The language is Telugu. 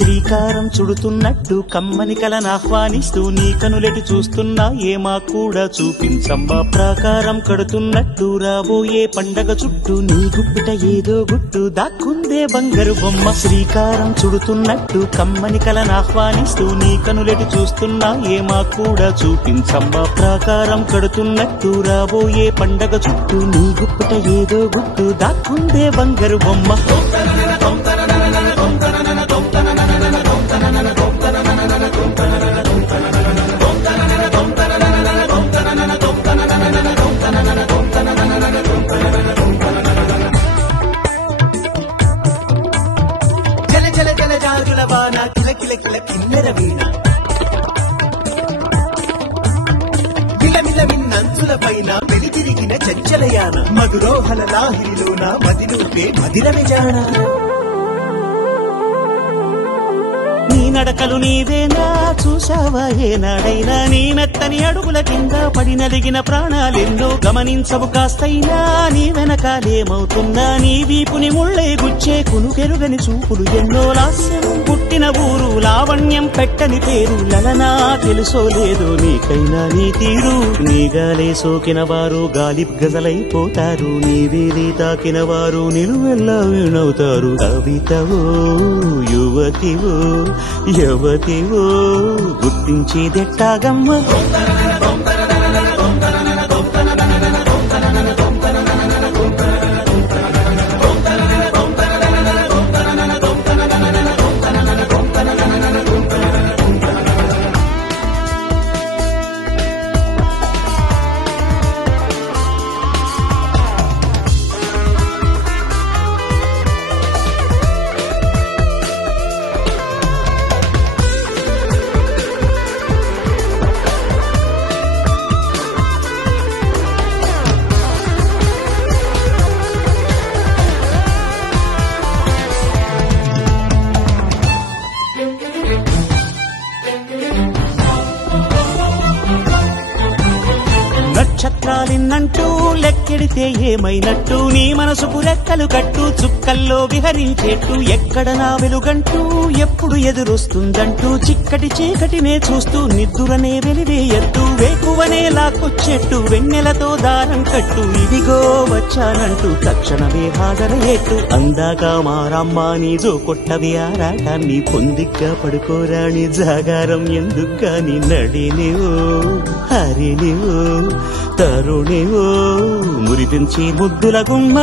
శ్రీకారం చుడుతున్నట్టు కమ్మని కలనాహ్వానిస్తూ నీ కనులెటు చూస్తున్నా ఏమా కూడా చూపించమ్మా ప్రాకారం కడుతున్నట్టు రాబోయే పండగ చుట్టూ నీ గుప్పిట ఏదో గుట్టు దాక్కుందే బంగారు బొమ్మ శ్రీకారం చుడుతున్నట్టు కమ్మని కలనాహ్వానిస్తూ నీ కనులెటు చూస్తున్నా ఏమా కూడా చూపించమ్మా ప్రాకారం కడుతున్నట్టు రాబోయే పండగ చుట్టూ నీ గుప్పిట ఏదో గుట్టు దాక్కుందే బంగారు బొమ్మ జల జల జల జాజుల వాన కిల కిల కిల కిన్నెర వీణ మిలమిల మిన్నంచుల పైన వెలితిరిగిన చంచలయాన మధురోహల లాహిరిలోన మదిలోపే మదిర విజాణ నీ నడకలు నీవేనా చూసావా ఏనాడైనా నీ మెత్తని అడుగుల కింద పడి నలిగిన ప్రాణాలెన్నో గమనించవు కాస్తైనా నీ వెనకాలేమవుతున్నా నీ వీపుని ముళ్ళే గుచ్చే కునుకెరుగని చూపులు ఎన్నో లాస్యం పుట్టిన ఊరు లావణ్యం పెట్టని పేరు లలనా తెలుసో లేదో నీకైనా నీ తీరు నీ గాలే సోకిన వారు గాలి గజలైపోతారు నీ వేలి తాకిన వారు నిలువెల్లా వీణవుతారు కవితవో యువతివో యువతివో గుర్తించేదెట్టాగమ్మ నక్షత్రాలిన్నంటూ లెక్కెడితే ఏమైనట్టు నీ మనసుకు రెక్కలు కట్టు చుక్కల్లో విహరించేట్టు ఎక్కడ నా వెలుగంటూ ఎప్పుడు ఎదురొస్తుందంటూ చిక్కటి చీకటినే చూస్తూ నిద్దురనే వెలివేయట్టు వేకువనే లాక్కొచ్చేట్టు వెన్నెలతో దారం కట్టు ఇదిగో వచ్చానంటూ తక్షణమే హాజరయ్యేట్టు అందాక మారమ్మా నీ జో కొట్టవి ఆరాటాన్ని పొందిగ్గా పడుకోరాని జాగారం ఎందుకు గాని నడినివో హరినివో తరుణివో మురిపించి ముద్దుల గుమ్మ